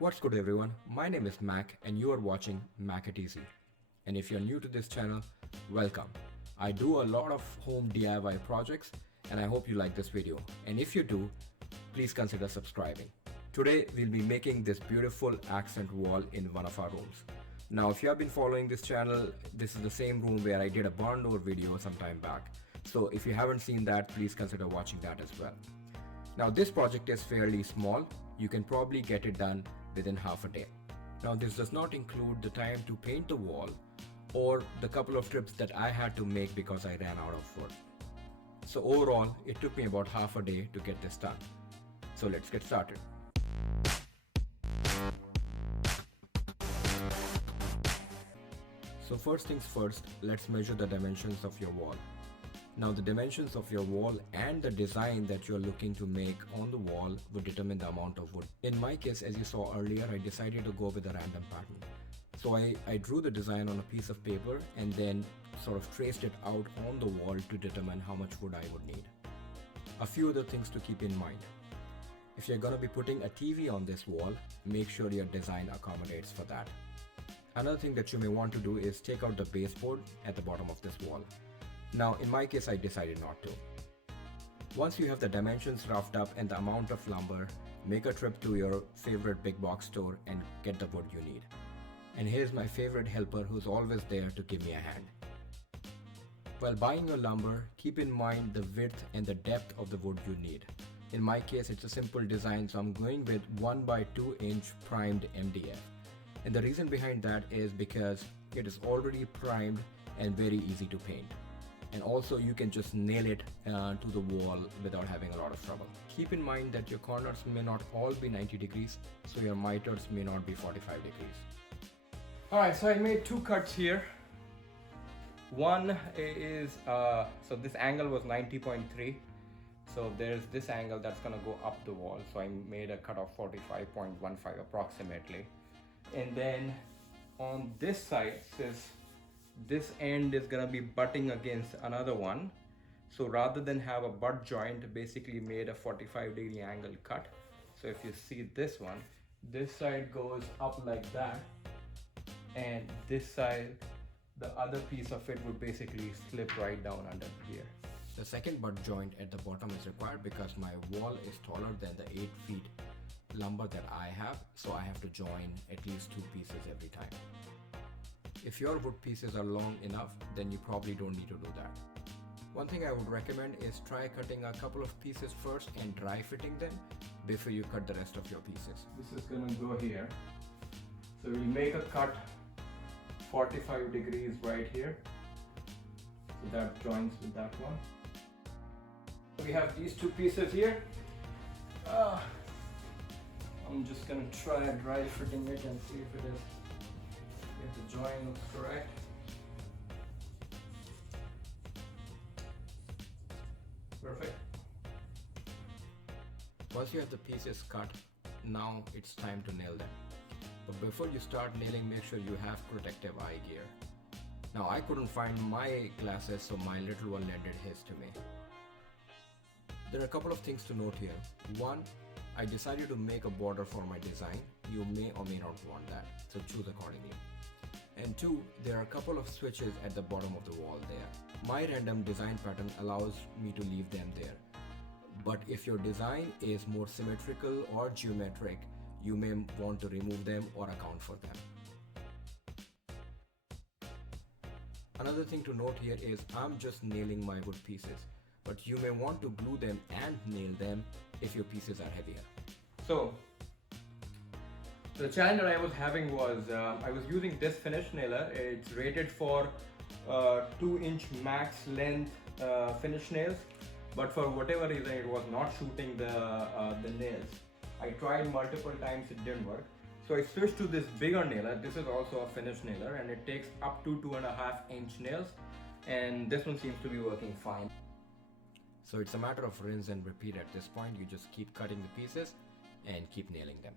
What's good everyone, my name is Mac and you are watching Mac It Easy. And if you're new to this channel, welcome. I do a lot of home DIY projects and I hope you like this video. And if you do, please consider subscribing. Today we'll be making this beautiful accent wall in one of our rooms. Now if you have been following this channel, this is the same room where I did a barn door video some time back. So if you haven't seen that, please consider watching that as well. Now this project is fairly small, you can probably get it done within half a day. Now this does not include the time to paint the wall or the couple of trips that I had to make because I ran out of wood. So overall, it took me about half a day to get this done. So let's get started. So first things first, let's measure the dimensions of your wall. Now the dimensions of your wall and the design that you're looking to make on the wall will determine the amount of wood. In my case, as you saw earlier, I decided to go with a random pattern. So I drew the design on a piece of paper and then sort of traced it out on the wall to determine how much wood I would need. A few other things to keep in mind. If you're going to be putting a TV on this wall, make sure your design accommodates for that. Another thing that you may want to do is take out the baseboard at the bottom of this wall. Now in my case I decided not to. Once you have the dimensions roughed up and the amount of lumber, make a trip to your favorite big box store and get the wood you need. And here's my favorite helper who's always there to give me a hand. While buying your lumber, keep in mind the width and the depth of the wood you need. In my case it's a simple design, so I'm going with 1 by 2 inch primed MDF. And the reason behind that is because it is already primed and very easy to paint. And also you can just nail it to the wall without having a lot of trouble. Keep in mind that your corners may not all be 90 degrees, so your miters may not be 45 degrees. Alright, so I made two cuts here. One is, so this angle was 90.3. So there's this angle that's gonna go up the wall. So I made a cut of 45.15 approximately. And then on this side, says this end is gonna be butting against another one. So rather than have a butt joint, basically made a 45-degree angle cut. So if you see this one, this side goes up like that, and this side, the other piece of it would basically slip right down under here. The second butt joint at the bottom is required because my wall is taller than the 8 feet lumber that I have, so I have to join at least 2 pieces every time. If your wood pieces are long enough, then you probably don't need to do that. One thing I would recommend is try cutting a couple of pieces first and dry fitting them before you cut the rest of your pieces. This is gonna go here. So we'll make a cut 45 degrees right here. So that joins with that one. So we have these 2 pieces here. I'm just gonna try dry fitting it and see if it is, if the join looks correct. Perfect. Once you have the pieces cut, now it's time to nail them. But before you start nailing, make sure you have protective eye gear. Now I couldn't find my glasses, so my little one lended his to me. There are a couple of things to note here. One, I decided to make a border for my design. You may or may not want that, so choose accordingly. And 2, there are a couple of switches at the bottom of the wall there. My random design pattern allows me to leave them there. But if your design is more symmetrical or geometric, you may want to remove them or account for them. Another thing to note here is I'm just nailing my wood pieces, but you may want to glue them and nail them if your pieces are heavier. So the challenge that I was having was I was using this finish nailer. It's rated for 2-inch max length finish nails, but for whatever reason it was not shooting the nails. I tried multiple times, it didn't work. So I switched to this bigger nailer. This is also a finish nailer and it takes up to 2.5-inch nails, and this one seems to be working fine. So it's a matter of rinse and repeat at this point. You just keep cutting the pieces and keep nailing them.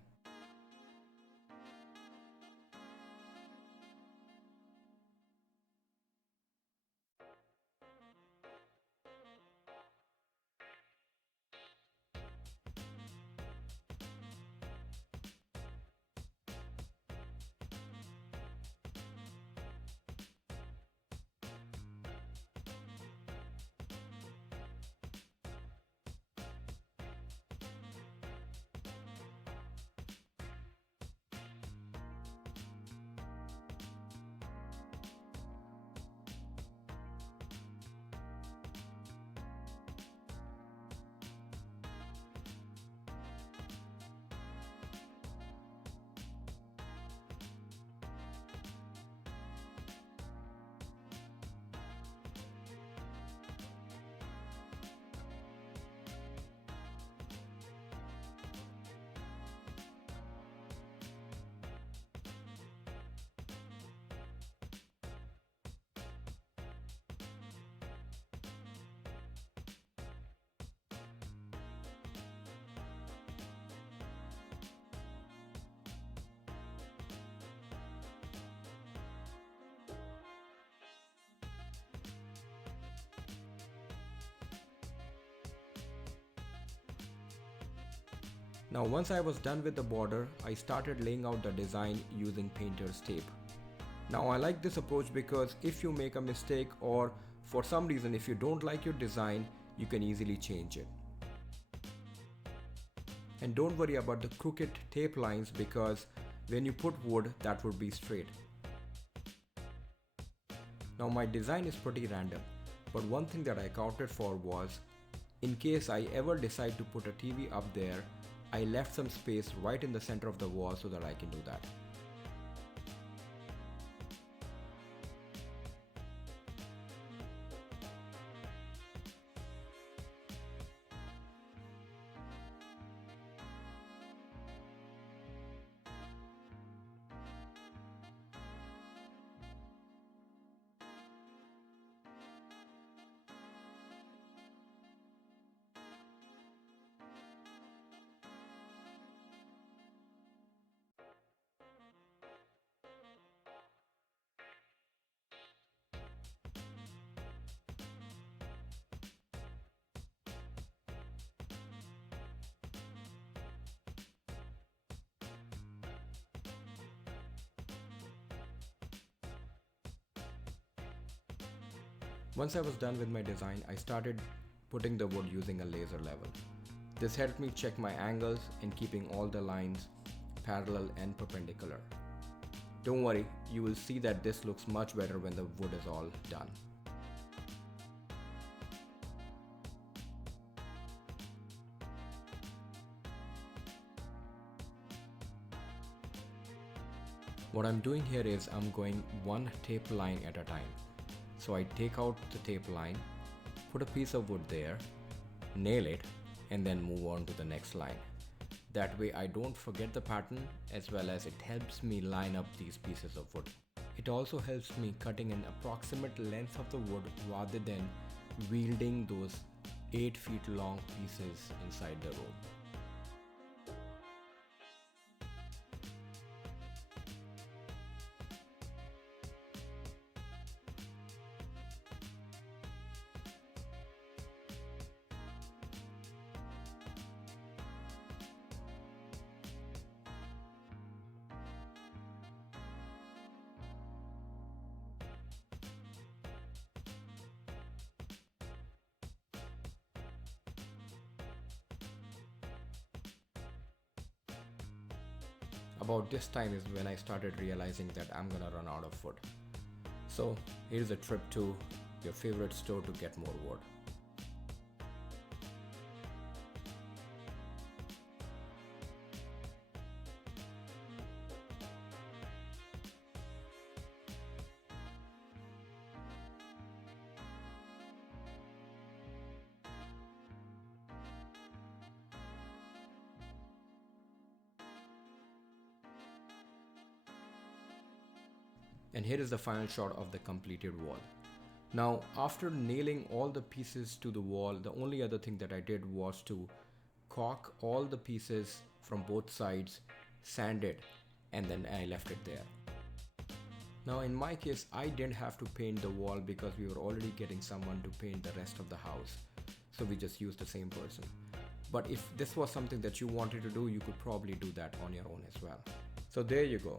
Now once I was done with the border, I started laying out the design using painter's tape. Now I like this approach because if you make a mistake or for some reason if you don't like your design, you can easily change it. And don't worry about the crooked tape lines because when you put wood, that would be straight. Now my design is pretty random, but one thing that I accounted for was, in case I ever decide to put a TV up there, I left some space right in the center of the wall so that I can do that. Once I was done with my design, I started putting the wood using a laser level. This helped me check my angles and keeping all the lines parallel and perpendicular. Don't worry, you will see that this looks much better when the wood is all done. What I'm doing here is I'm going one tape line at a time. So I take out the tape line, put a piece of wood there, nail it, and then move on to the next line. That way I don't forget the pattern, as well as it helps me line up these pieces of wood. It also helps me cutting an approximate length of the wood rather than wielding those 8 feet long pieces inside the room. About this time is when I started realizing that I'm gonna run out of wood. So here's a trip to your favorite store to get more wood. And here is the final shot of the completed wall. Now, after nailing all the pieces to the wall, the only other thing that I did was to caulk all the pieces from both sides, sand it, and then I left it there. Now in my case, I didn't have to paint the wall because we were already getting someone to paint the rest of the house. So we just used the same person. But if this was something that you wanted to do, you could probably do that on your own as well. So there you go.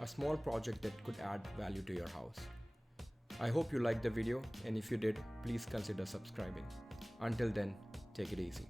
A small project that could add value to your house. I hope you liked the video, and if you did, please consider subscribing. Until then, take it easy.